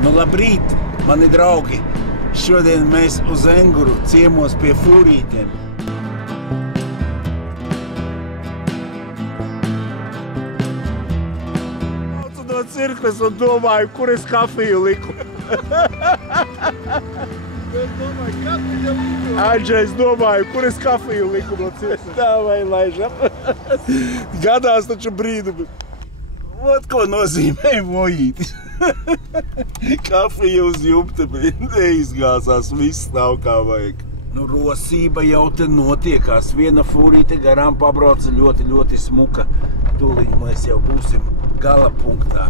Nu, labrīt, mani draugi! Šodien mēs uz Enguru ciemos pie fūrītiem. Nācu no cirkles un domāju, kur es kafiju liku. Andžejs domāju, kur es kafiju liku no cirkles. Tā vai laižam. Gadās taču brīdumi. Ot, ko nozīmē vojītis. Kafija uz jumta, bet neizgāzās, viss nav kā vajag. Nu, rosība jau te notiekās. Viena fūrīte garām pabrauca ļoti, ļoti smuka. Tūliņ mēs jau būsim gala punktā.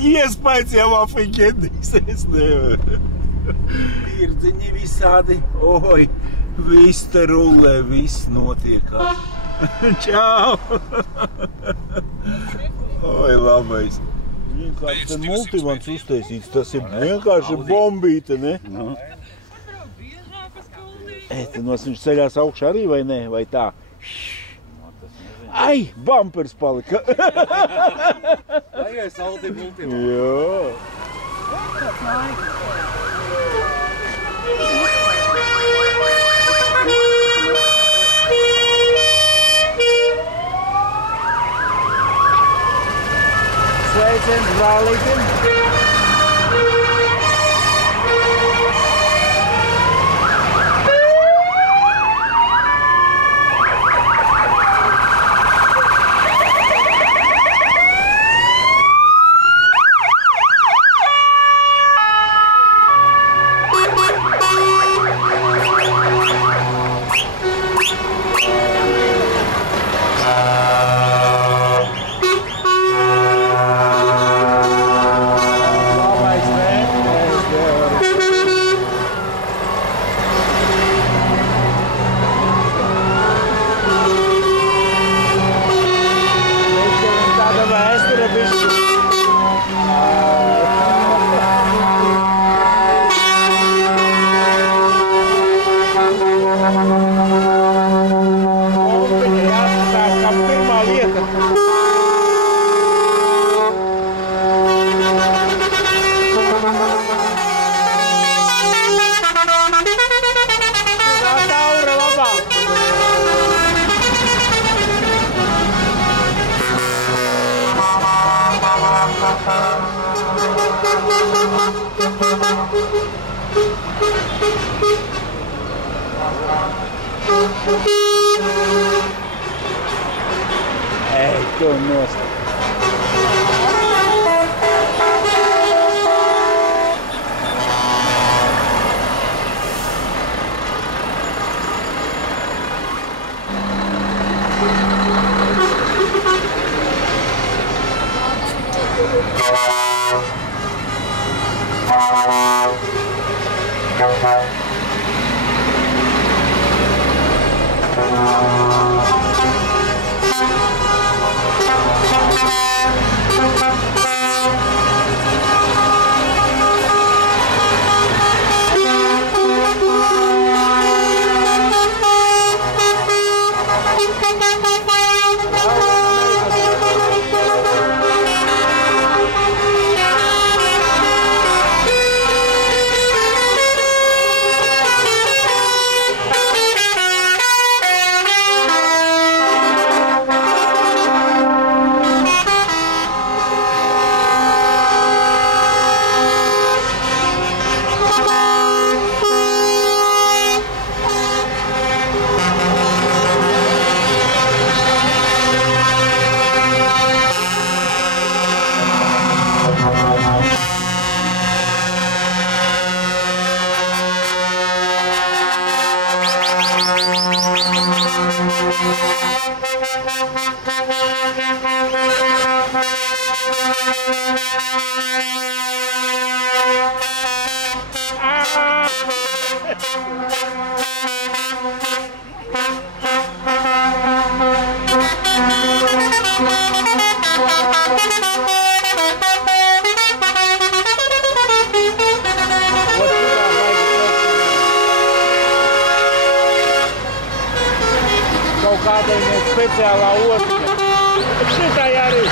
Iespējas jau afiņķendīs, es nevaru. Tirdziņi visādi, oi, viss te rullē, viss notiekās. Čau! Oi, labais. Kāds te multivans uztaisīts, tas ir vienkārši bombīte, ne? Te nos viņš ceļās augšā arī vai ne, vai tā? Ai, bumpers palika. Lai saldi multivans. Jā. Sveiciens brālītim. Ej, tu nost. kaut kāda speciālā ostiņa. Šitai arī.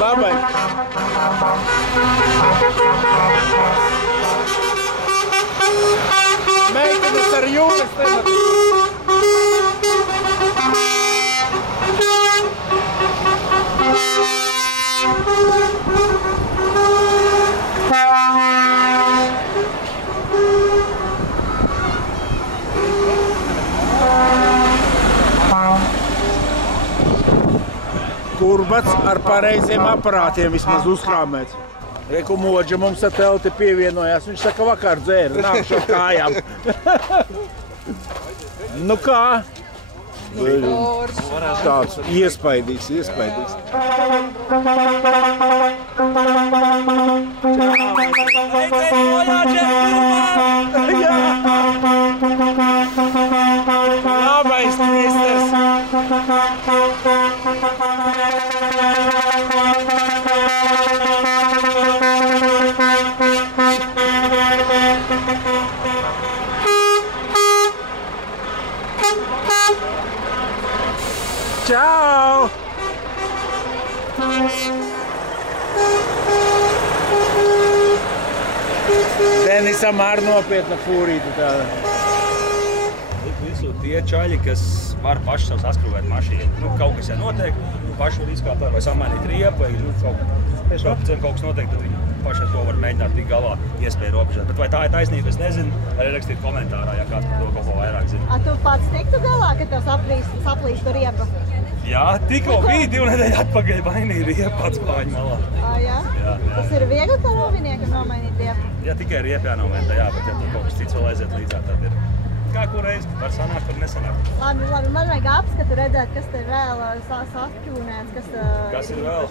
Labai. Meitenes ar jūras tematu. Kurbats ar pareiziem aparātiem vismaz uzkrāmēts. Reku Modža mums ar telti pievienojās. Viņš saka, vakar dzēra, nākšu ar kājām. Nu kā? Tāds iespaidīgs. Labais misters! Čau! Denisam ar nopietna fūrīta tāda. Visu tie čaļi, kas var paši sev saskrūvēt mašīnu. Nu, kaut kas notiek, paši var izkārtot vai samainīt riepu, vai kaut kas notiek, tad viņi paši ar to var mēģināt tik galā iespēju robežēt. Bet vai tā ir taisnība, es nezinu, arī rakstīt komentārā, ja kāds par to kaut ko vairāk zina. Tu pats tiktu galā, ka tev saplīstu riepa? Jā, tikko bija 2 nedēļu atpakaļ vainīja riepa pats klāņu malā. Jā? Tas ir viegli tā noviniekam nomainīt riepu? Ja tikai riepa jānomainīt, jā, bet ja tur kaut kas cits vēl aiziet līdzā, tad ir. Kā kur reiz var sanākt, var nesanākt. Labi, man vajag apskatu redzēt, kas te vēl saskūnēts, kas ir vēl?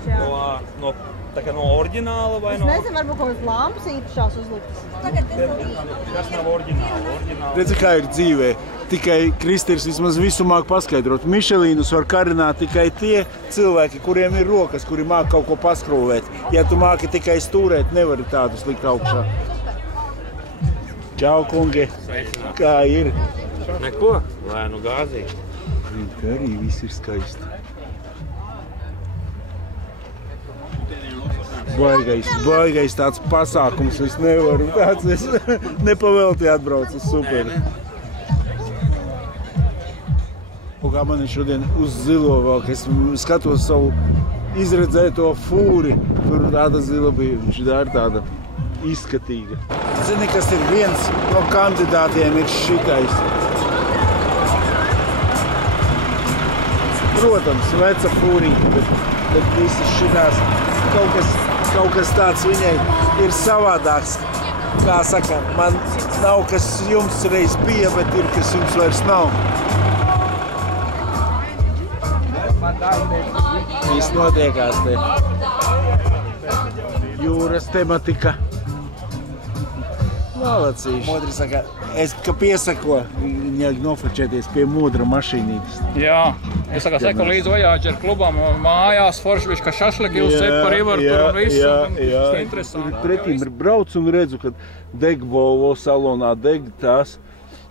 No oriģināla vai no... Es nezinu, varbūt kaut kādas lampas īpašās uzliktas. Kas nav oriģināla? Redzi, kā ir dzīvē. Tikai Kristers vismaz visu māk paskaidrot. Mišelīnus var karināt tikai tie cilvēki, kuriem ir rokas, kuri māk kaut ko paskrūvēt. Ja tu māki tikai stūrēt, nevari tādu slikt augšā. Čau, kungi! Kā ir? Neko, lēnu gāzīt. Arī viss ir skaisti. Baigais tāds pasākums, es nevaru. Tāds es nepavelti atbraucu, super. Kā man ir šodien uz zilo vēl, ka es skatos savu izredzēto fūri. Tur tāda zila bija, viņš ir tāda izskatīga. Zini, kas ir viens no kandidātiem ir šitais. Protams, veca fūrīte, bet visas šitās kaut kas tāds viņai ir savādāks. Kā saka, man nav, kas jums reiz bija, bet ir, kas jums vairs nav. Viss notiekās te. Jūras tematika. Malacīši. Modri saka, ka piesako, viņa nofočēties pie modra mašīnītes. Jā, es seko līdz Voyager klubam, mājās forši, ka šašliki uz cepa rivaru tur un visu. Jā. Pretīm ir brauc un redzu, kad deg Volvo salonā, deg tās.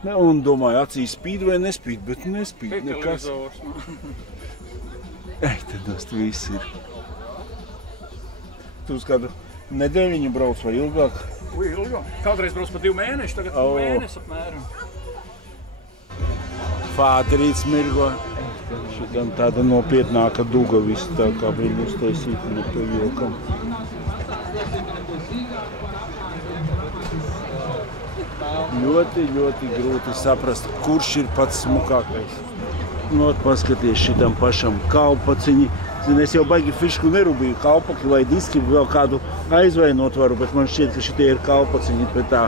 Un domāju, acīs spīd vai nespīd, bet nespīd nekas. Tad nost viss ir. Tu uz kādu nedēļiņu brauc vai ilgāk? Ilgāk. Kādreiz brauc pa 2 mēneši, tagad 2 mēnesi apmēram. Fāterīts mirgo. Šitam tāda nopietnāka duga viss, tā kā viņa uztaisīta ne pa jokam. Ļoti grūti saprast, kurš ir pats smukākais. Nu, paskaties šitam pašam kalpaciņi. Zini, es jau baigi fišku nerūbīju kalpaki vai diski, vēl kādu aizvainot varu, bet man šķiet, ka šitie ir kalpaciņi, bet tā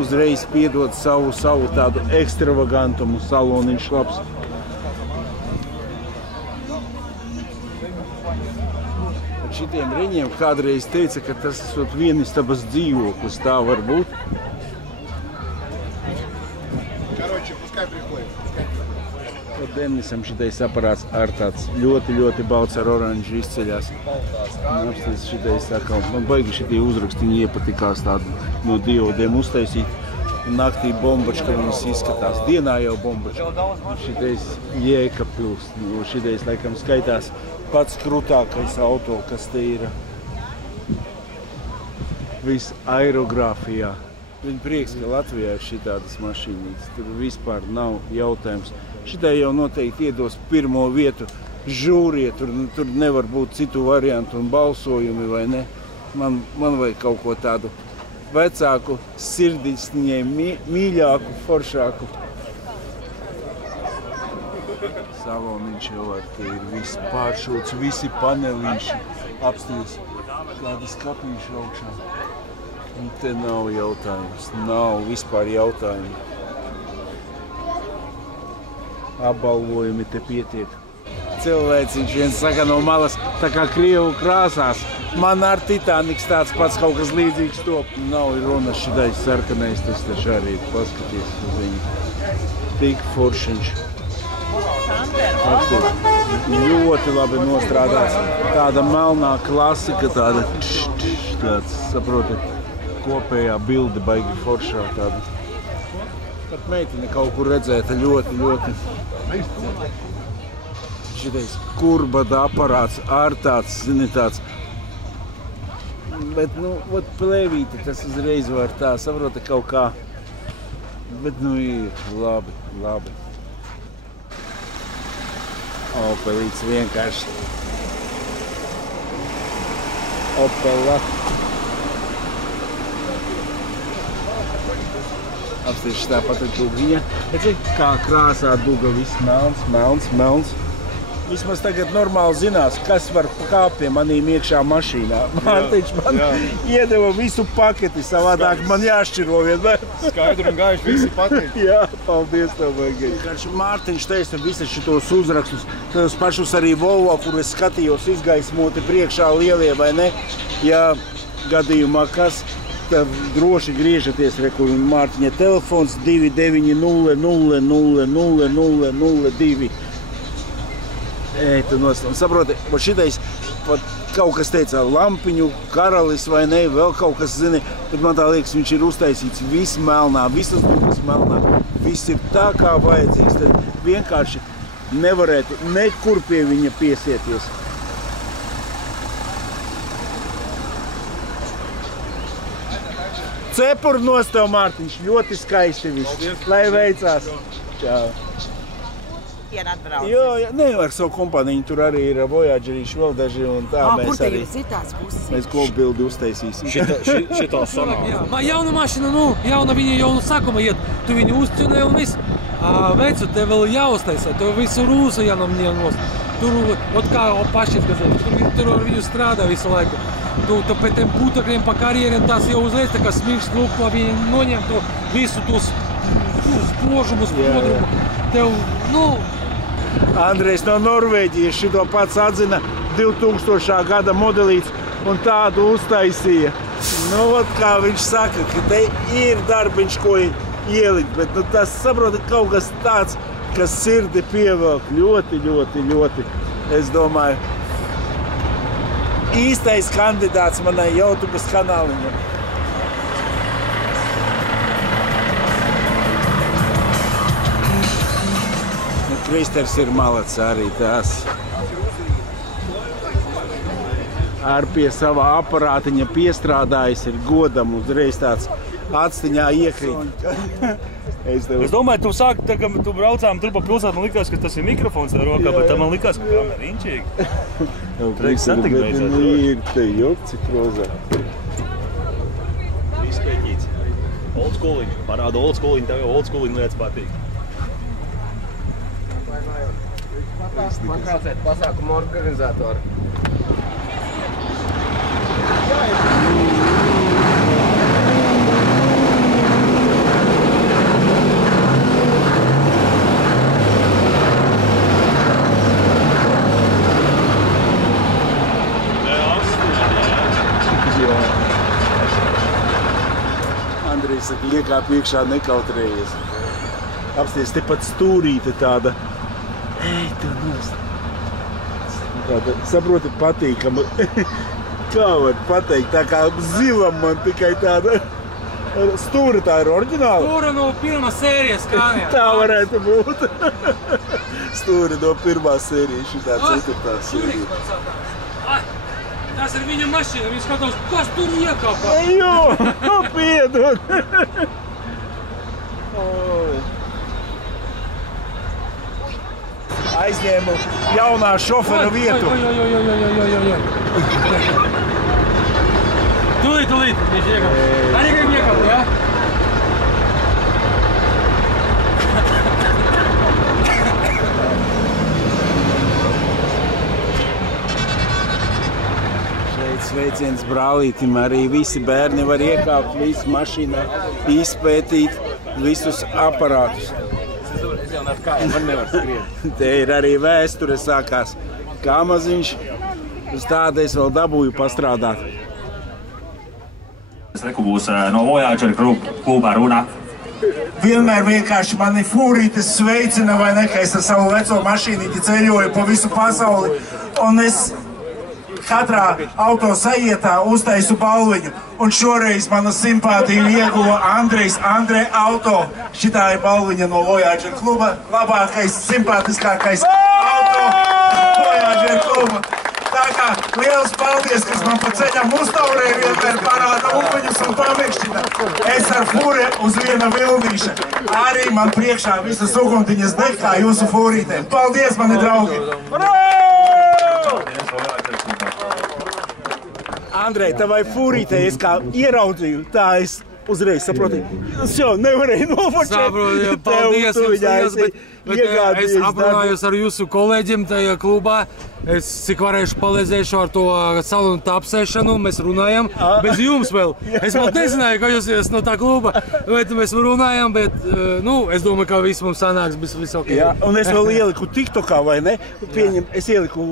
uzreiz piedod savu tādu ekstravagantumu, saloniņš labs. Šitiem reņiem kādreiz teica, ka tas esot vienistabas dzīvoklis, tā var būt. Tad Denisam šitais aparāts ar tāds ļoti balts ar oranžu izceļās. Apsties šitais sakām, man baigi šitie uzrakstiņi iepatikās tādu no diodiem uztaisīt. Naktī bombačka viņas izskatās, dienā jau bombačka. Šitais Jēkabpils, šitais laikam skaitās pats krūtākais auto, kas te ir viss aerogrāfijā. Viņa prieks, ka Latvijā ir šitādas mašīnītes, tur vispār nav jautājums. Šitai jau noteikti iedos pirmo vietu žūrie, tur nevar būt citu variantu un balsojumi, vai ne? Man vajag kaut ko tādu vecāku, sirdīsniņai mīļāku, foršāku. Saloniņš jau ar te ir viss pāršūts, visi panelīši apsties, kādi skapīši augšā. Un te nav jautājums, nav vispār jautājumi. Apbalvojumi te pietiek. Cilvēciņš viens saka no malas, tā kā Krievu krāsās. Man ar Titaniks tāds pats kaut kas līdzīgs top. Nav runa šitais sarkanais, tas taču arī paskaties uz viņu. Tik foršiņš. Ļoti labi nostrādāts. Tāda melnā klasika, tāds, saprotat, kopējā bilde baigi foršā tāda. Pat meitene kaut kur redzēta ļoti. Šitais kurbada aparāts ar tāds, zini, tāds. Bet, plēvīti tas uzreiz var tā, saprota kaut kā. Bet, ir labi. Opelīts vienkārši. Opela. Apsties tāpat ar dugiņa. Kā krāsā duga, viss melns. Vismaz tagad normāli zinās, kas var kāpt pie manīm iekšā mašīnā. Mārtiņš man iedeva visu paketi, savādāk man jāšķiro vienmēr. Skaidru un gaišu visi patīk. Jā, paldies tev, baigi. Mārtiņš teica visas šitos uzrakstus, tos pašus arī Volvo, kur es skatījos izgaismoti priekšā lielie, vai ne? Ja gadījumā kas, tad droši griežaties, kur Mārtiņa telefons 290 00002. Tu nostāv. Saproti, šitais pat kaut kas teica lampiņu karalis vai ne, vēl kaut kas, zini, bet man tā liekas, viņš ir uztaisīts viss melnā, visas dugas melnā, viss ir tā kā vajadzīgs, tad vienkārši nevarētu nekur pie viņa piesieties. Cepuru nostāv, Mārtiņš, ļoti skaisti viss, lai veicās. Čau. Jo, ar savu kompāniņu tur arī ir Voyagerīši vēl daži un tā mēs arī. Mēs kopbildi uztaisīsim. Šitā sanāk. Jauna mašina, jauna viņa jau no sākuma iet. Tu viņu uzcionē un viss. Vecu, tev vēl jāuztaisē, tev visu rūsu jānomņem nost. Tur, kā pašķiet, tur ar viņu strādā visu laiku. Tu pēc tiem putekļiem pa karjeriem tās jau uzreiz tā kā smirkst lūk, lai viņi noņem to visu tos spožumus, podrumu. Tev, Andrejs no Norvēģijas šito pats atzina 2000. gada modelīts un tādu uztaisīja. Kā viņš saka, ka te ir darbiņš, ko ielikt, bet tas, saprota, kaut kas tāds, kas sirdi pievelk ļoti. Es domāju, īstais kandidāts manai YouTube kanāliņam. Kristers ir malacis arī tās. Ar pie savā aparātiņa piestrādājis ir godam uzreiz tāds atstiņā iekrīt. Es domāju, tu sāki, tā, ka tu braucām tur pa pilsētu, man likās, ka tas ir mikrofons tā rokā, bet tā man likās, ka kamera inčīgi. Reiks satik beidzēt. Ir te jokci krozā. Izpēķīts. Old schooliņu. Parāda old schooliņu, tev jau old schooliņu lietas patīk. Patrauciet pasākumu organizatoru. Andrejs saka, liekā priekšā nekautrējies. Apsties, te pat stūrīte tāda. Ej, tev nost. Tāda, saproti, patīkama. Kā var pateikt, tā kā zilam man tikai tāda. Stūra tā ir oriģināla? Stūra no pirmās sērijas kāniem. Tā varētu būt. Stūra no pirmās sērijas, šitā ceturtā sērija. Tas ir viņa mašīna, viņš skatās, kas tur iekāpā. Jo, piedod. Aizņēmu jaunā šofera vietu. Tūlīt, viņš iekāpā. Arī grib iekāpā, jā? Sveiciens brālītim, arī visi bērni var iekāpt, visi mašīnā, izpētīt visus aparātus. Es jau ar kājām, man nevar skriet. Te ir arī vēsture sākās. Kā maziņš, uz tādu es vēl dabūju pastrādāt. Reku būs no Voyager klubā runa. Vienmēr vienkārši mani fūrītes sveicina, vai ne, ka es ar savu veco mašīnīti ceļoju pa visu pasauli, un es katrā auto sajietā uztaisu balviņu, un šoreiz mana simpātija ieguva Andrej Auto. Šitā ir balviņa no Voyager kluba, labākais, simpātiskākais auto Voyager kluba. Tā kā liels paldies, kas man pa ceļam uztaurē vienmēr parāda upeņus un pamekšķina. Es ar fūri uz viena vilnīša. Arī man priekšā visas uguntiņas deg kā jūsu fūrītēm. Paldies, mani draugi! Andrej, tavai fūrītei es kā ieraudzīju, tā es uzreiz saprotu. Es jau nevarēju nofočēt. Saprotu, paldies jums, bet es aprunājos ar jūsu kolēģiem tajā klubā. Es cik varēšu palīdzēšu ar to salonu tapsēšanu, mēs runājam, bez jums vēl. Es vēl nezināju, ka jūs esat no tā kluba, bet mēs runājam, bet, es domāju, ka viss mums sanāks, viss ok. Jā, un es vēl ieliku TikTokā, vai ne? Pieņem, es ieliku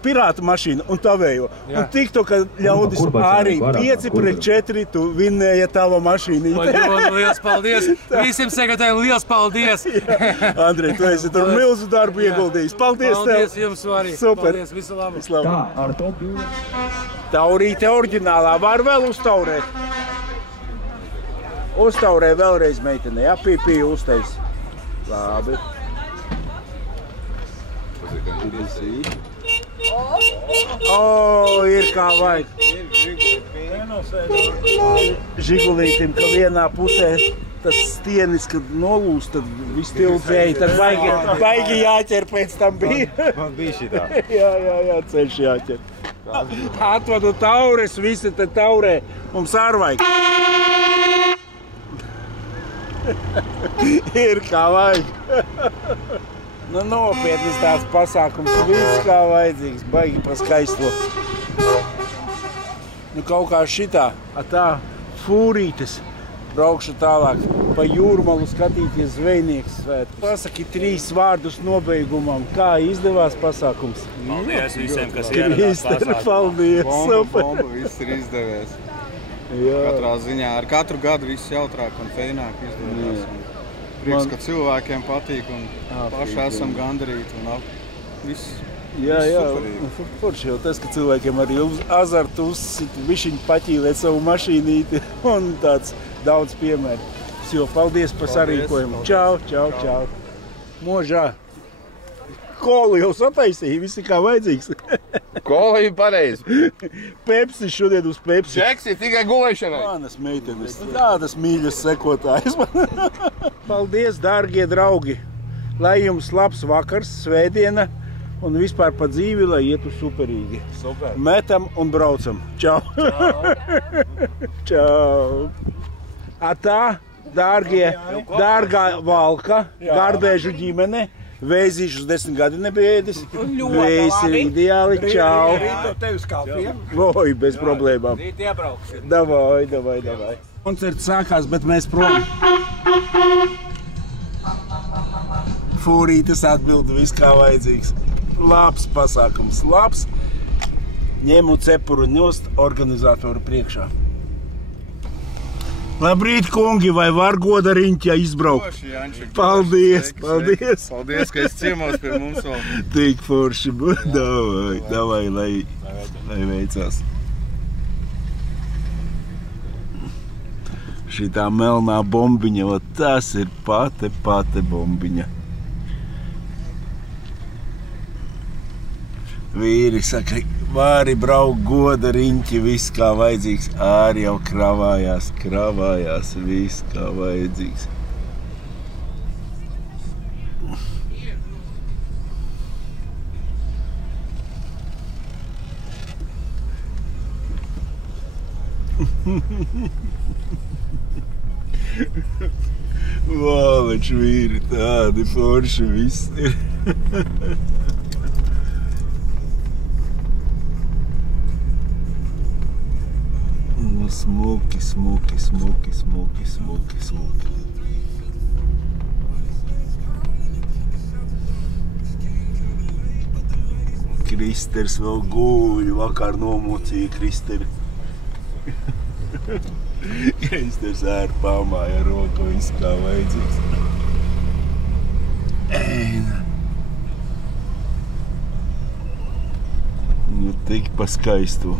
pirāta mašīnu un tavējo. Un TikTokā ļaudis arī 5-4 tu vinnēja tava mašīnīte. Liels paldies! Visiem sekotājiem liels paldies! Andrej, tu esi tur milzu darbu ieguldījis. Paldies tev! Paldies jums arī! Paldies, visu labu! Tā, ar to taurīte oriģinālā. Var vēl uztaurēt? Uztaurē vēlreiz, meitene. Jā, pīpī uztais. Labi. Ir kā vajag. Žigulītim, ka vienā pusē tas stienis, kad nolūst, tad viss tildzēja, tad baigi jāķer pēc tam bija. Man bija šitā. Jā, ceļš jāķer. Atvadu taures, visi te taurē. Mums arī vajag. Ir kā vajag. Nu, nopietnis tāds pasākums, viss kā vajadzīgs, baigi pa skaisto. Nu, kaut kā šitā, tā, fūrītes. Braukšu tālāk pa Jūrmalu skatīties zvejnieks svētu. Pasaki 3 vārdus nobeigumam. Kā izdevās pasākums? Paldies visiem, kas ieradās pasākumā. Paldies, super. Bomba, viss ir izdevies. Jā. Katrā ziņā ar katru gadu viss jautrāk un feināk izdevies. Prieks, ka cilvēkiem patīk un paši esam gandarīti un viss. Jā, forši jau tas, ka cilvēkiem arī azartu uzsit, višiņi paķīlēt savu mašīnīti un tāds daudz piemēru. Paldies par sarīkojumu. Čau. Možā. Kolu jau sataisīja, visi kā vajadzīgs. Kola ir pareizi. Pepsi šodien uz Pepsi. Džeks ir tikai gulēšanai. Manas meitenes, tādas mīļas sekotājas. Paldies, dārgie draugi. Lai jums labs vakars, svētdiena. Un vispār pa dzīvi, lai ietu superīgi. Super. Metam un braucam. Čau. Čau. Tā, dārgā Valka, Garbēžu ģimene, Vēzīšu uz 10 gadi nebija ēdis. Ļoti labi. Ideāli, čau. Rīt tev skāpiem. Oi, bez problēmām. Rīt iebrauksim. Davai. Koncerts sākās, bet mēs prom. Fūrītes atbilda viss kā vajadzīgs. Labs pasākums, labs. Ņemu cepuru nost organizatoru priekšā. Labrīt, kungi, vai var goda riņķa izbraukt? Paldies. Paldies, ka esi ciemos pie mums vēl. Tik forši, davai, lai veicās. Šitā melnā bombiņa, tas ir pate bombiņa. Vīri saka, vari braukt goda riņķi, viss kā vajadzīgs. Arī jau kravājās, viss kā vajadzīgs. Vāleč vīri, tādi forši viss ir. Smuki. Kristers vēl guļ, vakar nomocīja Kristeri. Kristers ērpāmāja roku, viss kā vajadzīgs. Nu, tik pa skaistu.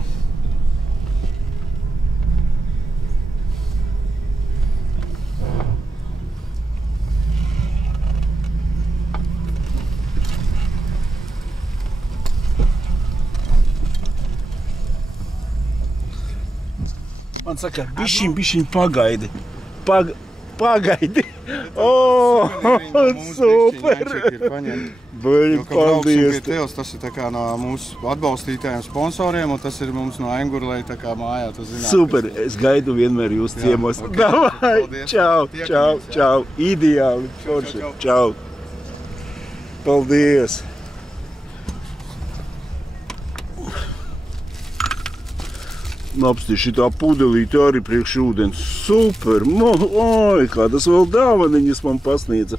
Man saka, bišķiņ pagaidi. Pagaidi. Super. Baļi, paldies. Tas ir tā kā no mūsu atbalstītājiem sponsoriem, un tas ir mums no Engurlei tā kā mājā, tu zināt. Super, es gaidu vienmēr jūs ciemos. Davai, čau. Ideāli, forši, čau. Paldies. Apstīšu šitā pudelīte arī priekš ūdens. Super, oi, kādas vēl dāvaniņas man pasniedza.